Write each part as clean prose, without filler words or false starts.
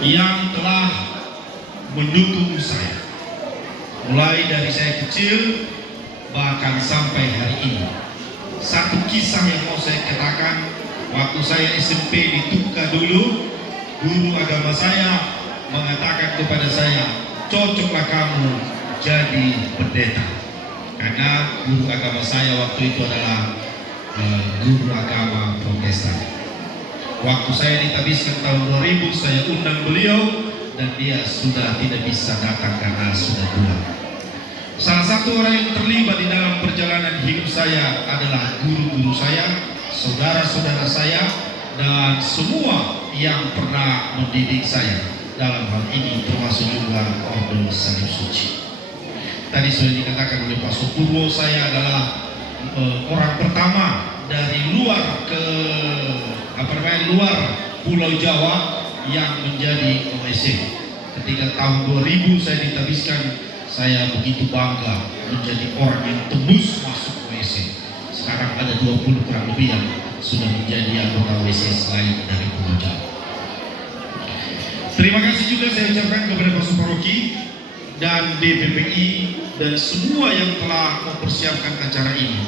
yang telah mendukung saya mulai dari saya kecil bahkan sampai hari ini. Satu kisah yang mau saya katakan, waktu saya SMP di Tuka dulu, guru agama saya mengatakan kepada saya, cocoklah kamu jadi pendeta. Karena guru agama saya waktu itu adalah guru agama Protestan. Waktu saya ditabiskan tahun 2000, saya undang beliau dan dia sudah tidak bisa datang karena sudah tua. Salah satu orang yang terlibat di dalam perjalanan hidup saya adalah guru-guru saya, saudara-saudara saya, dan semua yang pernah mendidik saya. Dalam hal ini termasuk juga Orde Salib Suci. Tadi sudah dikatakan oleh Pak Sopurwo, saya adalah orang pertama dari luar Pulau Jawa yang menjadi OSC. Ketika tahun 2000 saya ditabiskan, saya begitu bangga menjadi orang yang tembus masuk OSC. Sekarang ada 20 kurang lebih yang sudah menjadi anggota OSC selain dari Pulau Jawa. Terima kasih juga saya ucapkan kepada Pak Suparoki dan DPPI dan semua yang telah mempersiapkan acara ini.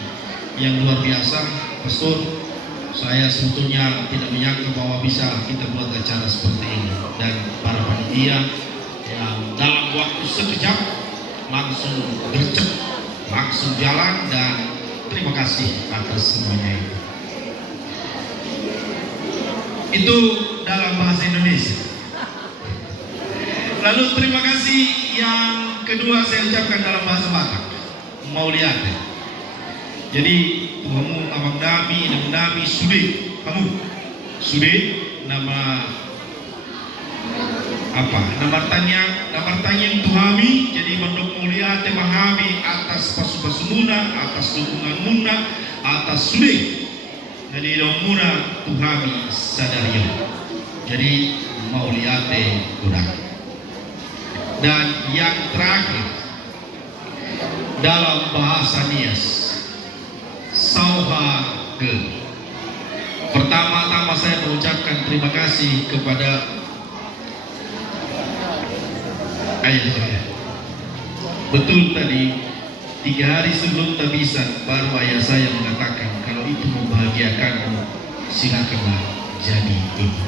Yang luar biasa, Pastor, saya sebetulnya tidak menyangka bahwa bisa kita buat acara seperti ini, dan para panitia yang dalam waktu sekejap langsung gercep, langsung jalan, dan terima kasih atas semuanya itu. Itu dalam bahasa Indonesia. Lalu terima kasih yang kedua saya ucapkan dalam bahasa Batak, Mauliate. Jadi kamu amang nami sude, kamu sude nama apa? Nama tanyang tuhami. Jadi mendok Mauliate mahami atas pasu-pasumuna, atas dukungan muna, atas sude. Jadi muna tuhami sadario. Jadi Mauliate kurang. Dan yang terakhir dalam bahasa Nias, Sauha Ge. Pertama-tama saya mengucapkan terima kasih kepada ayah saya. Betul tadi 3 hari sebelum tabisan baru ayah saya mengatakan, kalau itu membahagiakanmu, silakanlah jadi ibu.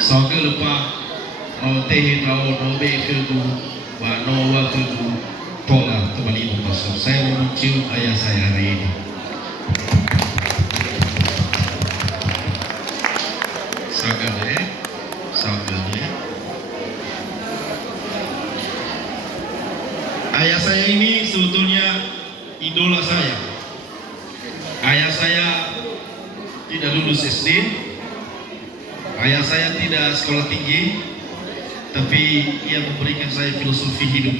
Sauha Ge lupa tehe tau nobe kegu wa nowa kegu tola kembali pastor. Saya mau mencium ayah saya hari ini. Sagale. Ayah saya ini sebetulnya idola saya. Ayah saya tidak lulus SD. Ayah saya tidak sekolah tinggi, tapi ia memberikan saya filosofi hidup.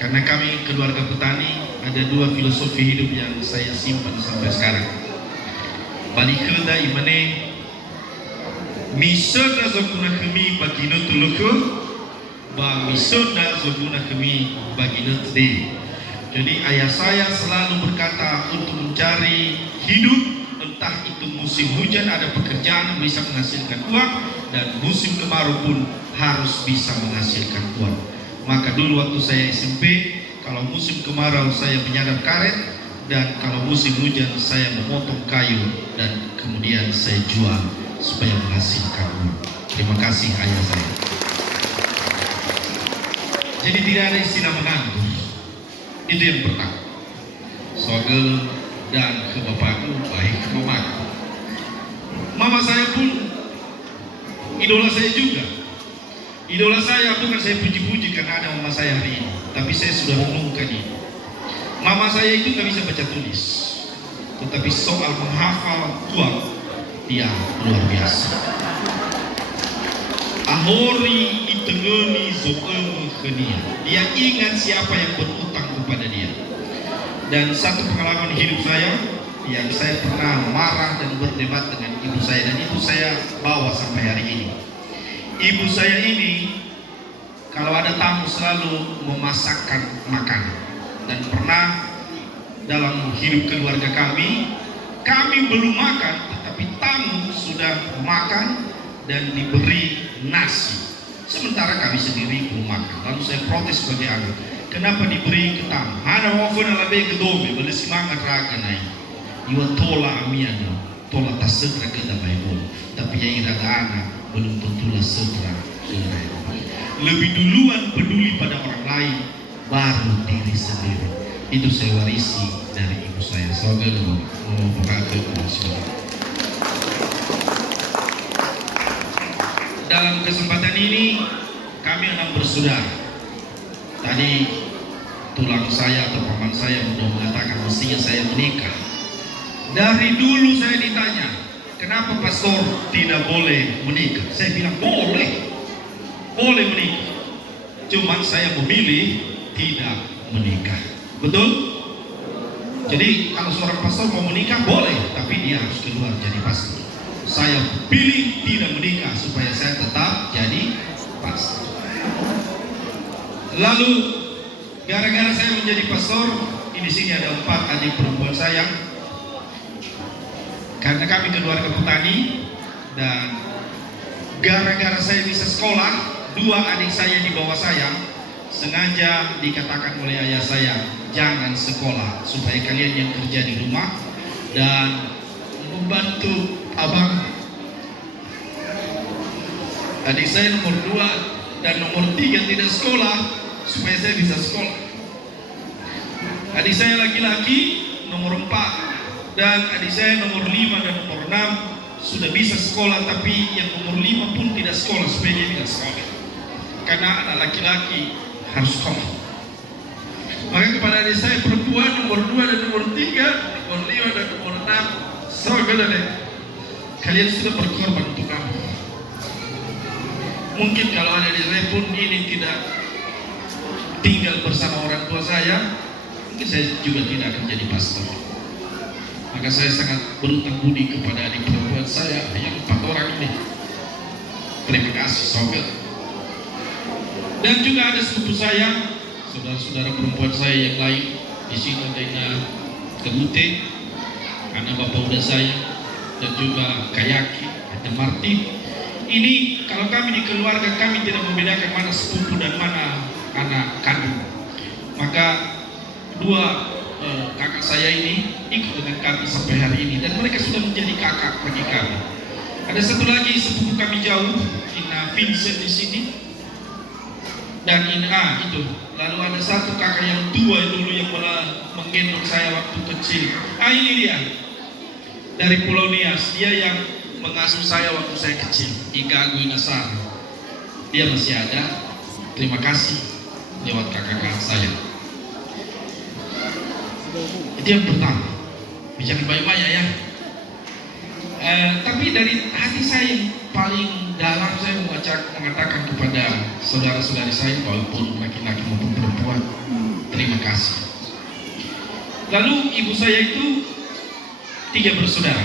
Karena kami keluarga petani, ada 2 filosofi hidup yang saya simpan sampai sekarang. Balikada imane misona zoguna kami bagino tuluku, ba misona zoguna kami bagino tde. Jadi ayah saya selalu berkata untuk mencari hidup, entah itu musim hujan ada pekerjaan bisa menghasilkan uang, dan musim kemarau pun harus bisa menghasilkan uang. Maka dulu waktu saya SMP, kalau musim kemarau saya menyadap karet, dan kalau musim hujan saya memotong kayu dan kemudian saya jual supaya menghasilkan uang. Terima kasih ayah saya. Jadi tidak ada istilah menganggur. Itu yang pertama. Sogel dan ke bapakku baik ke mamaku. Mama saya pun idola saya juga. Idola saya bukan saya puji-puji karena ada mama saya hari ini, tapi saya sudah renungkan ini. Mama saya itu nggak bisa baca tulis, tetapi soal menghafal kuat dia luar biasa. Ahori itengeni zoemu kenia. Dia ingat siapa yang berutang kepada dia. Dan satu pengalaman hidup saya yang saya pernah marah dan berdebat dengan ibu saya, dan itu saya bawa sampai hari ini. Ibu saya ini kalau ada tamu selalu memasakkan makanan, dan pernah dalam hidup keluarga kami belum makan, tetapi tamu sudah makan dan diberi nasi, sementara kami sendiri belum makan. Lalu saya protes sebagai anak, kenapa diberi ketam? Hana wafuna labe kedome, boleh semangat raga naik. Iwa tola amiana, tola tak segera ke damai bol. Tapi yang iraga anak belum tentulah segera ke. Lebih duluan peduli pada orang lain, baru diri sendiri. Itu saya warisi dari ibu saya. Semoga dalam kesempatan ini kami 6 bersaudara. Tadi tulang saya atau paman saya sudah mengatakan mestinya saya menikah. Dari dulu saya ditanya, kenapa pastor tidak boleh menikah? Saya bilang boleh menikah. Cuman saya memilih tidak menikah. Betul? Jadi kalau seorang pastor mau menikah boleh, tapi dia harus keluar jadi pastor. Saya pilih tidak menikah supaya saya tetap jadi pastor. Lalu gara-gara saya menjadi pastor, di sini ada 4 adik perempuan saya. Karena kami keluarga petani, dan gara-gara saya bisa sekolah, 2 adik saya di bawah saya, sengaja dikatakan oleh ayah saya, jangan sekolah supaya kalian yang kerja di rumah dan membantu abang. Adik saya nomor 2 dan nomor 3 tidak sekolah supaya saya bisa sekolah. Adik saya laki-laki nomor 4 dan adik saya nomor 5 dan nomor 6 sudah bisa sekolah, tapi yang nomor 5 pun tidak sekolah supaya dia bisa sekolah. Karena anak laki-laki harus sekolah. Maka kepada adik saya perempuan nomor 2 dan nomor 3, nomor 5 dan nomor 6, saudara, kalian sudah berkorban untuk kami. Mungkin kalau ada di saya pun ini tidak tinggal bersama orang tua saya, mungkin saya juga tidak akan jadi pastor. Maka saya sangat berutang budi kepada adik perempuan saya yang 4 orang ini. Terima kasih saudara. Dan juga ada sepupu saya, saudara-saudara perempuan saya yang lain. Di sini ada Kebute, anak bapak udah saya, dan juga Kayaki, ada Martin. Ini kalau kami di keluarga kami tidak membedakan mana sepupu dan mana anak kandung. Maka 2 kakak saya ini ikut dengan kami sampai hari ini, dan mereka sudah menjadi kakak bagi kami. Ada satu lagi sepupu kami jauh, Ina Vincent di sini. Dan ini itu. Lalu ada satu kakak yang tua dulu yang menggendong saya waktu kecil. Ini dia dari Pulau Nias. Dia yang mengasuh saya waktu saya kecil. Iga Aguinasar. Dia masih ada. Terima kasih lewat kakak-kakak saya. Itu yang pertama. Bicara baik-baik ya. Tapi dari hati saya yang paling dalam saya mengatakan kepada saudara-saudari saya, walaupun laki-laki maupun perempuan, terima kasih. Lalu ibu saya itu 3 bersaudara.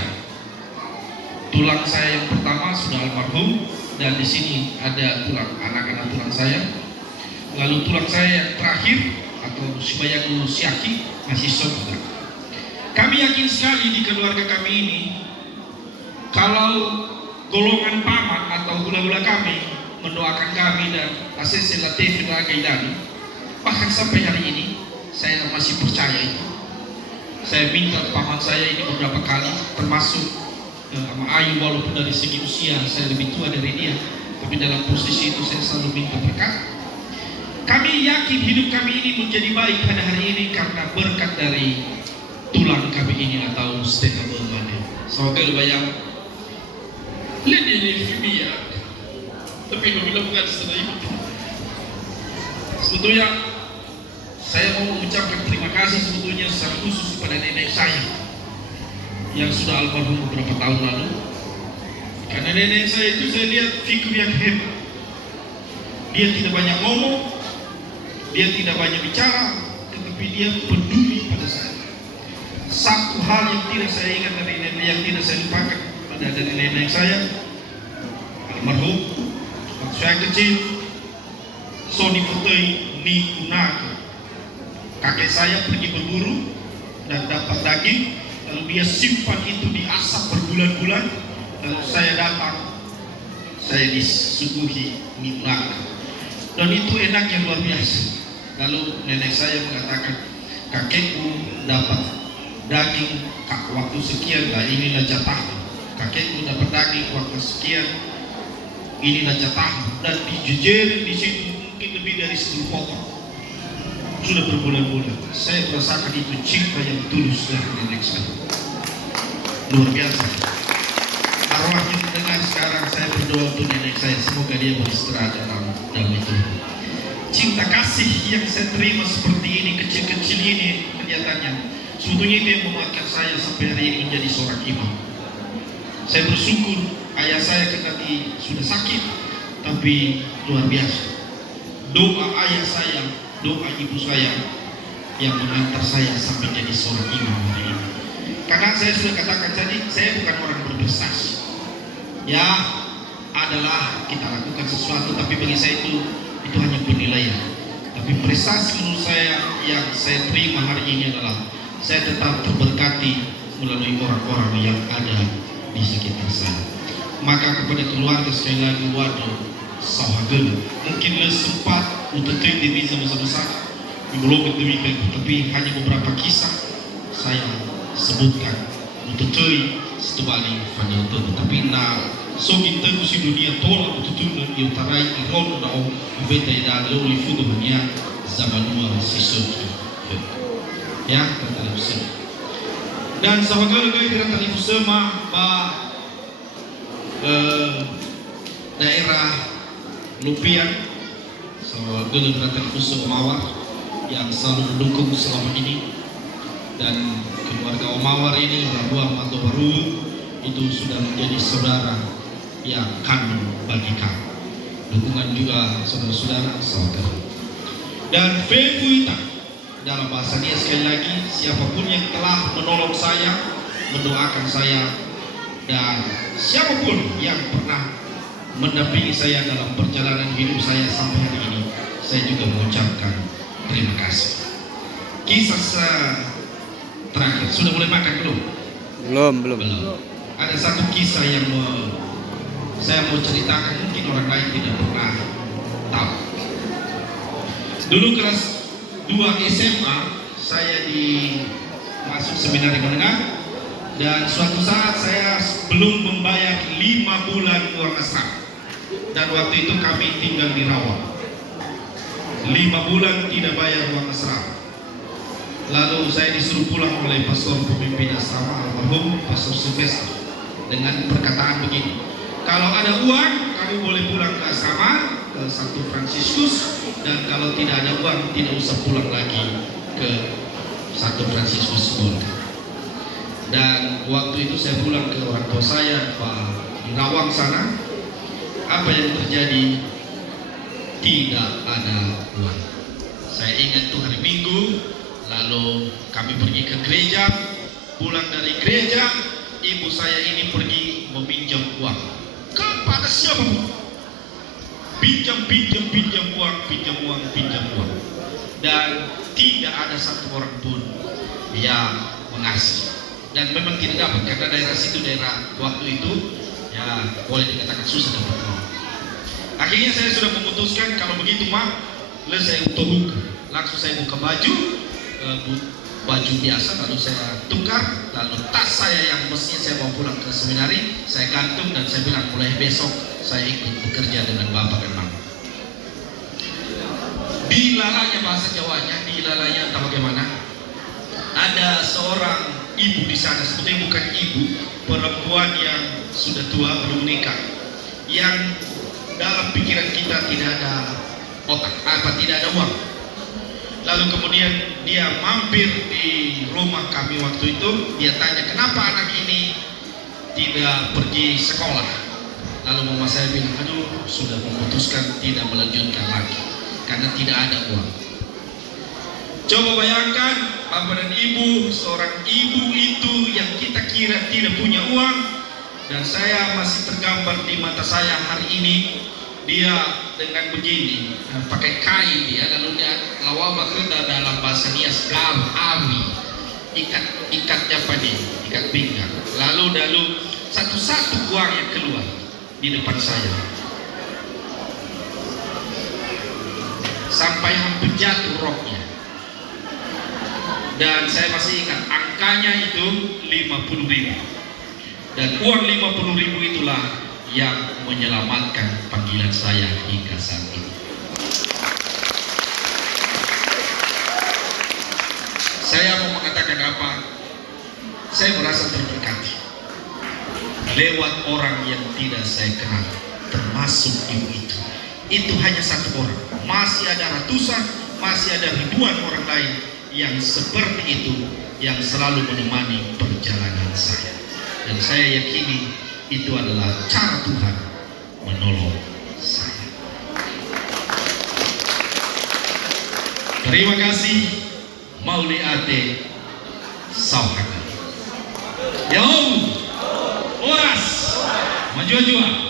Tulang saya yang pertama sudah almarhum, dan di sini ada tulang anak-anak tulang saya. Lalu tulang saya yang terakhir atau Sibayaku Syaki masih saudara. Kami yakin sekali di keluarga kami ini, kalau golongan paman atau hula-hula kami mendoakan kami dan ACC Latif Gaidani, bahkan sampai hari ini saya masih percaya itu. Saya minta paman saya ini beberapa kali, termasuk sama Ayu, walaupun dari segi usia saya lebih tua dari dia, tapi dalam posisi itu saya selalu minta berkat. Kami yakin hidup kami ini menjadi baik pada hari ini karena berkat dari tulang kami ini atau setengah bermane. Semoga bayang ini Fibia, tapi bila bukan setelah itu. Sebetulnya saya mau mengucapkan terima kasih sebetulnya secara khusus kepada nenek saya yang sudah almarhum beberapa tahun lalu. Karena nenek saya itu saya lihat figur yang hebat. Dia tidak banyak ngomong, dia tidak banyak bicara, tetapi dia peduli pada saya. Satu hal yang tidak saya ingat dari nenek, yang tidak saya lupakan dari nenek saya almarhum waktu saya kecil, Sony Putui ni Kunaga. Kakek saya pergi berburu dan dapat daging, lalu dia simpan itu di asap berbulan-bulan. Lalu saya datang, saya disuguhi minyak, dan itu enaknya luar biasa. Lalu nenek saya mengatakan, kakekku dapat daging waktu sekian, lah inilah jatahmu. Kakekku dapat daging waktu sekian, inilah jatahmu. Dan dijejerin di situ mungkin lebih dari 10 potong. Sudah berbulan-bulan saya merasakan itu cinta yang tulus dari nenek saya. Luar biasa. Arwahnya mendengar sekarang, saya berdoa untuk nenek saya, semoga dia beristirahat dalam itu. Cinta kasih yang saya terima seperti ini, kecil-kecil ini kelihatannya, sebetulnya itu yang menguatkan saya sampai hari ini menjadi seorang imam. Saya bersyukur ayah saya kendati sudah sakit, tapi luar biasa. Doa ayah saya, doa ibu saya yang mengantar saya sampai jadi seorang imam hari ini. Karena saya sudah katakan tadi, saya bukan orang berprestasi. Ya, adalah kita lakukan sesuatu, tapi bagi saya itu hanya penilaian. Tapi prestasi menurut saya yang saya terima hari ini adalah saya tetap terberkati melalui orang-orang yang ada di sekitar saya. Maka kepada keluarga sekali lagi, waduh, sahabat, mungkin sempat untuk di bisa besar-besar belum demikian, tapi hanya beberapa kisah saya sebutkan untuk setebali pada itu. Tapi so kita si dunia tolak betul dan utarai iron dao beta ida lo lifudo hanya zaman dua sisuk ya kata Musa. Dan sahabat guys kita tadi bersama daerah Lupian, sahabat kita tadi bersama Mawar yang selalu mendukung selama ini, dan keluarga Omawar ini Rabuah atau Baru itu sudah menjadi saudara yang kandung bagi kami. Dukungan juga saudara-saudara saudara. Dan Fefuita dalam bahasa dia sekali lagi, siapapun yang telah menolong saya, mendoakan saya, dan siapapun yang pernah mendampingi saya dalam perjalanan hidup saya sampai hari ini, saya juga mengucapkan terima kasih. Kisah terakhir, sudah mulai makan belum? Belum. Ada satu kisah yang saya mau ceritakan, mungkin orang lain tidak pernah tahu. Dulu kelas 2 SMA saya masuk seminari menengah, dan suatu saat saya belum membayar 5 bulan uang asrama, dan waktu itu kami tinggal di Rawa. 5 bulan tidak bayar uang asrama. Lalu saya disuruh pulang oleh pastor pemimpin asrama almarhum Pastor Sylvester dengan perkataan begini, kalau ada uang kamu boleh pulang ke asrama ke Santo Fransiskus, dan kalau tidak ada uang tidak usah pulang lagi ke Santo Fransiskus. Dan waktu itu saya pulang ke orang tua saya di Rawang sana. Apa yang terjadi? Tidak ada uang. Saya ingat itu hari Minggu. Lalu kami pergi ke gereja. Pulang dari gereja, ibu saya ini pergi meminjam uang kepada siapa? Pinjam uang, dan tidak ada satu orang pun yang mengasih. Dan memang tidak dapat, karena daerah situ, daerah waktu itu ya boleh dikatakan susah dapat uang. Akhirnya saya sudah memutuskan kalau begitu saya langsung saya buka baju biasa, lalu saya tukar, lalu tas saya yang mestinya saya bawa pulang ke seminari saya gantung, dan saya bilang mulai besok saya ikut bekerja dengan bapak dan mama. Dilalanya, bahasa Jawanya dilalanya entah bagaimana, ada seorang ibu di sana, sebetulnya bukan ibu, perempuan yang sudah tua belum nikah, yang dalam pikiran kita tidak ada otak, tidak ada uang. Lalu kemudian dia mampir di rumah kami waktu itu. Dia tanya, kenapa anak ini tidak pergi sekolah? Lalu mama saya bilang, aduh, sudah memutuskan tidak melanjutkan lagi karena tidak ada uang. Coba bayangkan, bapak dan ibu, seorang ibu itu yang kita kira tidak punya uang, dan saya masih tergambar di mata saya hari ini. Dia dengan begini, pakai kain dia, lalu dia lawa bakenda dalam bahasa Nias awi, ikatnya apa nih? Ikat pinggang. Lalu satu-satu uang yang keluar di depan saya. sampai hampir jatuh roknya. Dan saya masih ingat angkanya itu 50.000. Dan uang 50.000 itulah yang menyelamatkan panggilan saya hingga saat ini. Saya mau mengatakan apa? Saya merasa terberkati lewat orang yang tidak saya kenal, termasuk ibu itu. Itu hanya satu orang. Masih ada ratusan, masih ada ribuan orang lain yang seperti itu, yang selalu menemani perjalanan saya. Dan saya yakini itu adalah cara Tuhan menolong saya. Terima kasih. Mauli ate sauhaka. Yo, oras, maju-maju.